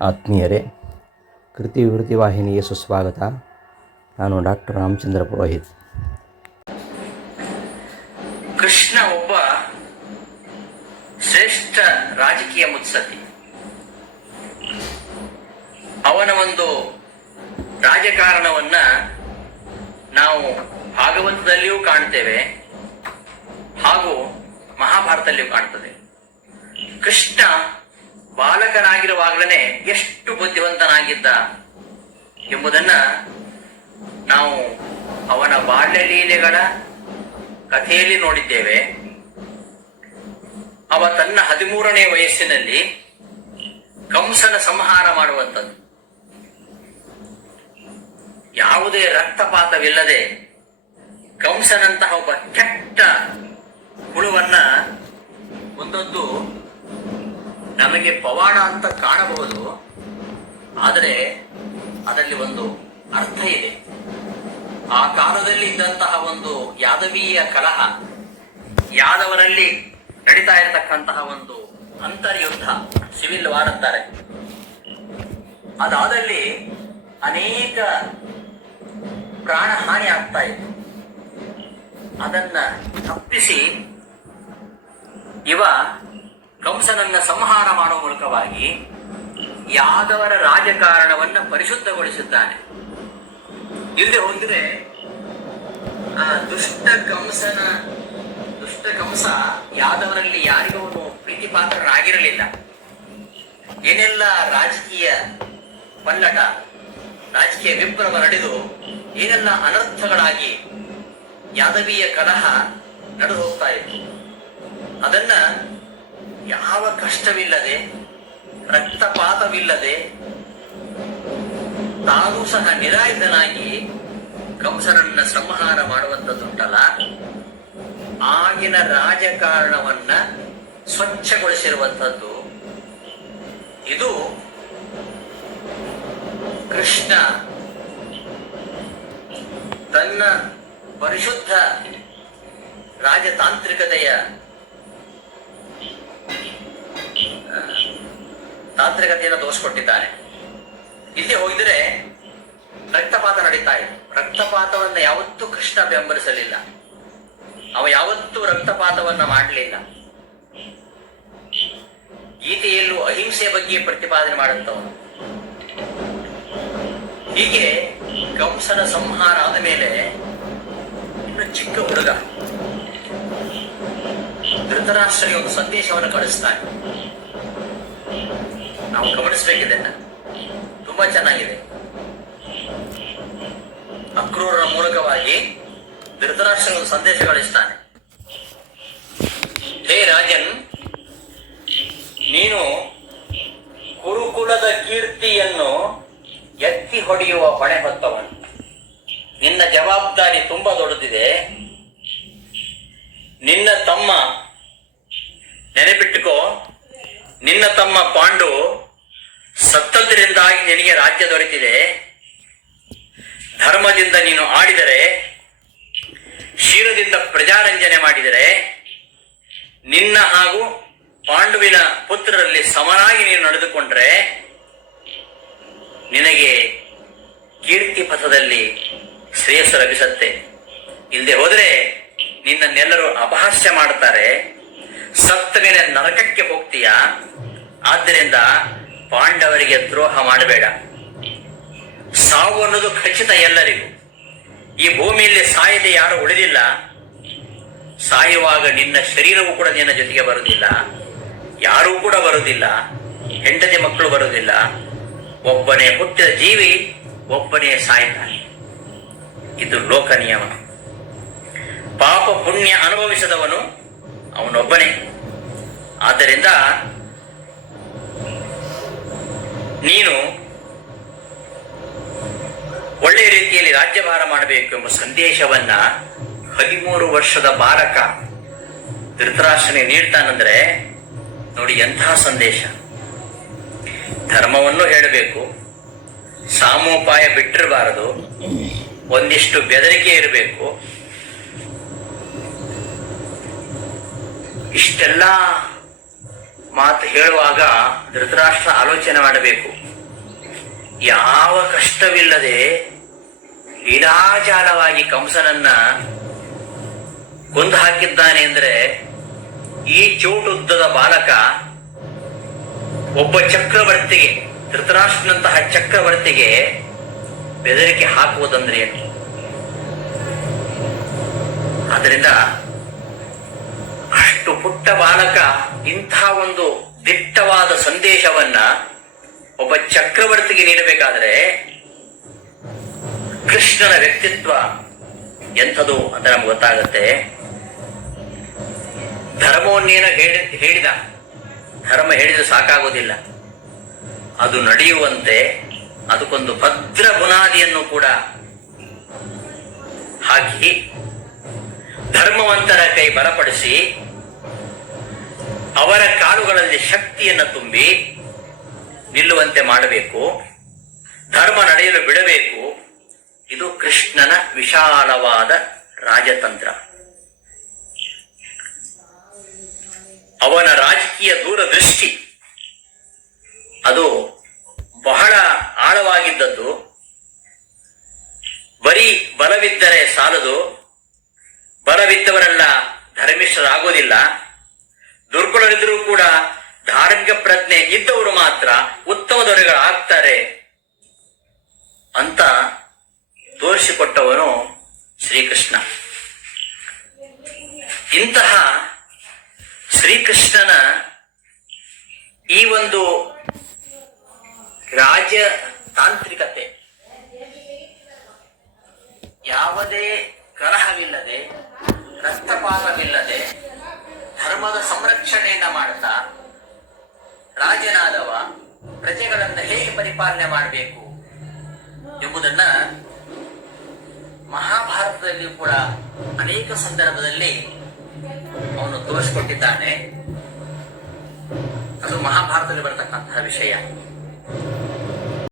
ಆತ್ಮೀಯರೇ, ಕೃತಿ ವಿವೃತಿ ವಾಹಿನಿಗೆ ಸುಸ್ವಾಗತ. ನಾನು ಡಾಕ್ಟರ್ ರಾಮಚಂದ್ರ ಪುರೋಹಿತ್. ಕೃಷ್ಣ ಒಬ್ಬ ಶ್ರೇಷ್ಠ ರಾಜಕೀಯ ಮುತ್ಸದ್ದಿ. ಅವನ ಒಂದು ರಾಜಕಾರಣವನ್ನ ನಾವು ಭಾಗವತದಲ್ಲಿಯೂ ಕಾಣ್ತೇವೆ ಹಾಗೂ ಮಹಾಭಾರತದಲ್ಲಿಯೂ ಕಾಣ್ತದೆ. ಕೃಷ್ಣ ಬಾಲಕನಾಗಿರುವಾಗಲೇ ಎಷ್ಟು ಬುದ್ಧಿವಂತನಾಗಿದ್ದ ಎಂಬುದನ್ನ ನಾವು ಅವನ ಬಾಲ್ಯ ಲೀಲೆಗಳ ಕಥೆಯಲ್ಲಿ ನೋಡಿದ್ದೇವೆ. ಅವ ತನ್ನ 13ನೇ ವಯಸ್ಸಿನಲ್ಲಿ ಕಂಸನ ಸಂಹಾರ ಮಾಡುವಂಥದ್ದು, ಯಾವುದೇ ರಕ್ತಪಾತವಿಲ್ಲದೆ ಕಂಸನಂತಹ ಒಬ್ಬ ಕೆಟ್ಟ ಹುಳುವನ್ನ ಒಂದೊಂದು ನಮಗೆ ಪವಾಡ ಅಂತ ಕಾಣಬಹುದು, ಆದರೆ ಅದರಲ್ಲಿ ಒಂದು ಅರ್ಥ ಇದೆ. ಆ ಕಾಲದಲ್ಲಿ ಇದ್ದಂತಹ ಒಂದು ಯಾದವೀಯ ಕಲಹ, ಯಾದವರಲ್ಲಿ ನಡೀತಾ ಇರತಕ್ಕಂತಹ ಒಂದು ಅಂತರ್ಯುದ್ಧ, ಸಿವಿಲ್ ವಾರ್ ಅಂತಾರೆ. ಅದಾದಲ್ಲಿ ಅನೇಕ ಪ್ರಾಣ ಹಾನಿ ಆಗ್ತಾ ಇತ್ತು. ಅದನ್ನ ತಪ್ಪಿಸಿ ಇವ ಕಂಸನನ್ನ ಸಂಹಾರ ಮಾಡುವ ಮೂಲಕವಾಗಿ ಯಾದವರ ರಾಜಕಾರಣವನ್ನ ಪರಿಶುದ್ಧಗೊಳಿಸುತ್ತಾನೆ. ಇಲ್ಲದೆ ಹೋದರೆ ಆ ದುಷ್ಟ ಕಂಸ ಯಾದವರಲ್ಲಿ ಯಾರಿಗೂ ಪ್ರೀತಿ ಪಾತ್ರರಾಗಿರಲಿಲ್ಲ. ಏನೆಲ್ಲ ರಾಜಕೀಯ ಪಲ್ಲಟ, ರಾಜಕೀಯ ವಿಪ್ಲವ ನಡೆದು ಏನೆಲ್ಲ ಅನರ್ಥಗಳಾಗಿ ಯಾದವೀಯ ಕಲಹ ನಡೆದು ಹೋಗ್ತಾ ಇತ್ತು. ಅದನ್ನ ಯಾವ ಕಷ್ಟವಿಲ್ಲದೆ, ರಕ್ತಪಾತವಿಲ್ಲದೆ ತಾನೂ ಸಹ ನಿರಾಯುಧನಾಗಿ ಕಂಸನನ್ನ ಸಂಹಾರ ಮಾಡುವಂಥದ್ದುಂಟಲ್ಲ, ಆಗಿನ ರಾಜಕಾರಣವನ್ನ ಸ್ವಚ್ಛಗೊಳಿಸಿರುವಂಥದ್ದು ಇದು. ಕೃಷ್ಣ ತನ್ನ ಪರಿಶುದ್ಧ ರಾಜತಾಂತ್ರಿಕತೆಯ ತಾಂತ್ರಿಕತೆಯನ್ನು ತೋರಿಸ್ಕೊಟ್ಟಿದ್ದಾನೆ. ಇಲ್ಲಿ ಹೋಗಿದ್ರೆ ರಕ್ತಪಾತ ನಡೀತಾ ಇದೆ. ರಕ್ತಪಾತವನ್ನ ಯಾವತ್ತೂ ಕೃಷ್ಣ ಬೆಂಬಲಿಸಲಿಲ್ಲ. ಅವ ಯಾವತ್ತೂ ರಕ್ತಪಾತವನ್ನ ಮಾಡಲಿಲ್ಲ. ಗೀತೆಯಲ್ಲೂ ಅಹಿಂಸೆಯ ಬಗ್ಗೆ ಪ್ರತಿಪಾದನೆ ಮಾಡುತ್ತವನು. ಹೀಗೆ ಕಂಸನ ಸಂಹಾರ ಆದ ಮೇಲೆ ಇನ್ನು ಚಿಕ್ಕ ಹುಡುಗ ಧೃತರಾಷ್ಟ್ರನಿಗೆ ಒಂದು ಸಂದೇಶವನ್ನು ಕಳಿಸ್ತಾನೆ. ನಾವು ಗಮನಿಸಬೇಕಿದೆನ್ನ, ತುಂಬಾ ಚೆನ್ನಾಗಿದೆ. ಅಕ್ರೂರನ ಮೂಲಕವಾಗಿ ಧೃತರಾಷ್ಟ್ರನಿಗೆ ಒಂದು ಸಂದೇಶ ಕಳಿಸ್ತಾನೆ. ಹೇ ರಾಜನ್, ನೀನು ಕುರುಕುಲದ ಕೀರ್ತಿಯನ್ನು ಎತ್ತಿ ಹೊಡೆಯುವ ಹೊಣೆ ಹೊತ್ತವನು. ನಿನ್ನ ಜವಾಬ್ದಾರಿ ತುಂಬಾ ದೊಡ್ಡದಿದೆ. ನಿನ್ನ ತಮ್ಮ, ನೆನಪಿಟ್ಟುಕೋ, ನಿನ್ನ ತಮ್ಮ ಪಾಂಡು ಸತ್ತದ್ರಿಂದಾಗಿ ನಿನಗೆ ರಾಜ್ಯ ದೊರೆತಿದೆ. ಧರ್ಮದಿಂದ ನೀನು ಆಡಿದರೆ, ಶೀಲದಿಂದ ಪ್ರಜಾರಂಜನೆ ಮಾಡಿದರೆ, ನಿನ್ನ ಹಾಗೂ ಪಾಂಡುವಿನ ಪುತ್ರರಲ್ಲಿ ಸಮನಾಗಿ ನೀನು ನಡೆದುಕೊಂಡ್ರೆ ನಿನಗೆ ಕೀರ್ತಿ ಪಥದಲ್ಲಿ ಶ್ರೇಯಸ್ಸು ಲಭಿಸುತ್ತೆ. ಇಲ್ಲದೆ ಹೋದರೆ ನಿನ್ನನ್ನೆಲ್ಲರೂ ಅಪಹಾಸ್ಯ ಮಾಡ್ತಾರೆ, ಸತ್ತ ಮೇಲೆ ನರಕಕ್ಕೆ ಹೋಗ್ತೀಯ. ಆದ್ದರಿಂದ ಪಾಂಡವರಿಗೆ ದ್ರೋಹ ಮಾಡಬೇಡ. ಸಾವು ಅನ್ನೋದು ಖಚಿತ ಎಲ್ಲರಿಗೂ. ಈ ಭೂಮಿಯಲ್ಲಿ ಸಾಯದೆ ಯಾರು ಉಳಿದಿಲ್ಲ. ಸಾಯುವಾಗ ನಿನ್ನ ಶರೀರವೂ ಕೂಡ ನಿನ್ನ ಜೊತೆಗೆ ಬರುವುದಿಲ್ಲ, ಯಾರೂ ಕೂಡ ಬರುವುದಿಲ್ಲ, ಹೆಂಡತಿ ಮಕ್ಕಳು ಬರುವುದಿಲ್ಲ. ಒಬ್ಬನೇ ಹುಟ್ಟಿದ ಜೀವಿ ಒಬ್ಬನೇ ಸಾಯ್ತಾನೆ. ಇದು ಲೋಕ ನಿಯಮ. ಪಾಪ ಪುಣ್ಯ ಅನುಭವಿಸದವನು ಅವನೊಬ್ಬನೇ. ಆದ್ದರಿಂದ ನೀನು ಒಳ್ಳೆಯ ರೀತಿಯಲ್ಲಿ ರಾಜ್ಯಭಾರ ಮಾಡಬೇಕು ಎಂಬ ಸಂದೇಶವನ್ನ 13 ವರ್ಷದ ಬಾಲಕ ಧೃತರಾಷ್ಟ್ರನಿಗೆ ನೀಡ್ತಾನಂದ್ರೆ ನೋಡಿ ಎಂತಹ ಸಂದೇಶ. ಧರ್ಮವನ್ನು ಹೇಳಬೇಕು, ಸಾಮೋಪಾಯ ಬಿಟ್ಟಿರಬಾರದು, ಒಂದಿಷ್ಟು ಬೆದರಿಕೆ ಇರಬೇಕು. ಇಷ್ಟೆಲ್ಲ ಮಾತು ಹೇಳುವಾಗ ಧೃತರಾಷ್ಟ್ರ ಆಲೋಚನೆ ಮಾಡಬೇಕು. ಯಾವ ಕಷ್ಟವಿಲ್ಲದೆ ಲೀಲಾಜಾಲವಾಗಿ ಕಂಸನನ್ನ ಕೊಂದು ಹಾಕಿದ್ದಾನೆ ಅಂದ್ರೆ ಈ ಚೋಟುದ್ದದ ಬಾಲಕ ಒಬ್ಬ ಚಕ್ರವರ್ತಿಗೆ, ಧೃತರಾಷ್ಟ್ರನಂತಹ ಚಕ್ರವರ್ತಿಗೆ ಬೆದರಿಕೆ ಹಾಕುವುದಂದ್ರೆ ಏನು? ಆದ್ದರಿಂದ ಅಷ್ಟು ಪುಟ್ಟ ಬಾಲಕ ಇಂಥ ಒಂದು ದಿಟ್ಟವಾದ ಸಂದೇಶವನ್ನ ಒಬ್ಬ ಚಕ್ರವರ್ತಿಗೆ ನೀಡಬೇಕಾದ್ರೆ ಕೃಷ್ಣನ ವ್ಯಕ್ತಿತ್ವ ಎಂಥದು ಅಂತ ನಮ್ಗೆ ಗೊತ್ತಾಗತ್ತೆ. ಧರ್ಮವನ್ನೇನೋ ಹೇಳಿದ, ಧರ್ಮ ಹೇಳಿದ್ರೆ ಸಾಕಾಗೋದಿಲ್ಲ, ಅದು ನಡೆಯುವಂತೆ ಅದಕ್ಕೊಂದು ಭದ್ರ ಬುನಾದಿಯನ್ನು ಕೂಡ ಹಾಕಿ ಧರ್ಮವಂತರ ಕೈ ಬಲಪಡಿಸಿ ಅವರ ಕಾಲುಗಳಲ್ಲಿ ಶಕ್ತಿಯನ್ನು ತುಂಬಿ ನಿಲ್ಲುವಂತೆ ಮಾಡಬೇಕು, ಧರ್ಮ ನಡೆಯಲು ಬಿಡಬೇಕು. ಇದು ಕೃಷ್ಣನ ವಿಶಾಲವಾದ ರಾಜತಂತ್ರ. ಅವನ ರಾಜಕೀಯ ದೂರದೃಷ್ಟಿ ಅದು ಬಹಳ ಆಳವಾಗಿದ್ದದ್ದು. ಬರೀ ಬಲವಿದ್ದರೆ ಸಾಲದು, ಬಲವಿದ್ದವರೆಲ್ಲ ಧರ್ಮಿಷ್ಠರಾಗೋದಿಲ್ಲ, ದುರ್ಬಲರಿದ್ದರೂ ಕೂಡ ಧಾರ್ಮಿಕ ಪ್ರಜ್ಞೆ ಇದ್ದವರು ಮಾತ್ರ ಉತ್ತಮ ದೊರೆಗಳಾಗ್ತಾರೆ ಅಂತ ತೋರಿಸಿಕೊಟ್ಟವನು ಶ್ರೀಕೃಷ್ಣ. ಇಂತಹ ಶ್ರೀಕೃಷ್ಣನ ಈ ಒಂದು ರಾಜತಾಂತ್ರಿಕತೆ, ಯಾವುದೇ ಕಲಹವಿಲ್ಲದೆ, ರಕ್ತಪಾತವಿಲ್ಲದೆ ಧರ್ಮದ ಸಂರಕ್ಷಣೆಯನ್ನ ಮಾಡ್ತಾ ರಾಜನಾದವ ಪ್ರಜೆಗಳನ್ನ ಹೇಗೆ ಪರಿಪಾಲನೆ ಮಾಡಬೇಕು ಎಂಬುದನ್ನ ಮಹಾಭಾರತದಲ್ಲಿ ಕೂಡ ಅನೇಕ ಸಂದರ್ಭದಲ್ಲಿ ಅವನು ತೋರಿಸಿಕೊಟ್ಟಿದ್ದಾನೆ. ಅದು ಮಹಾಭಾರತದಲ್ಲಿ ಬರತಕ್ಕಂತಹ ವಿಷಯ.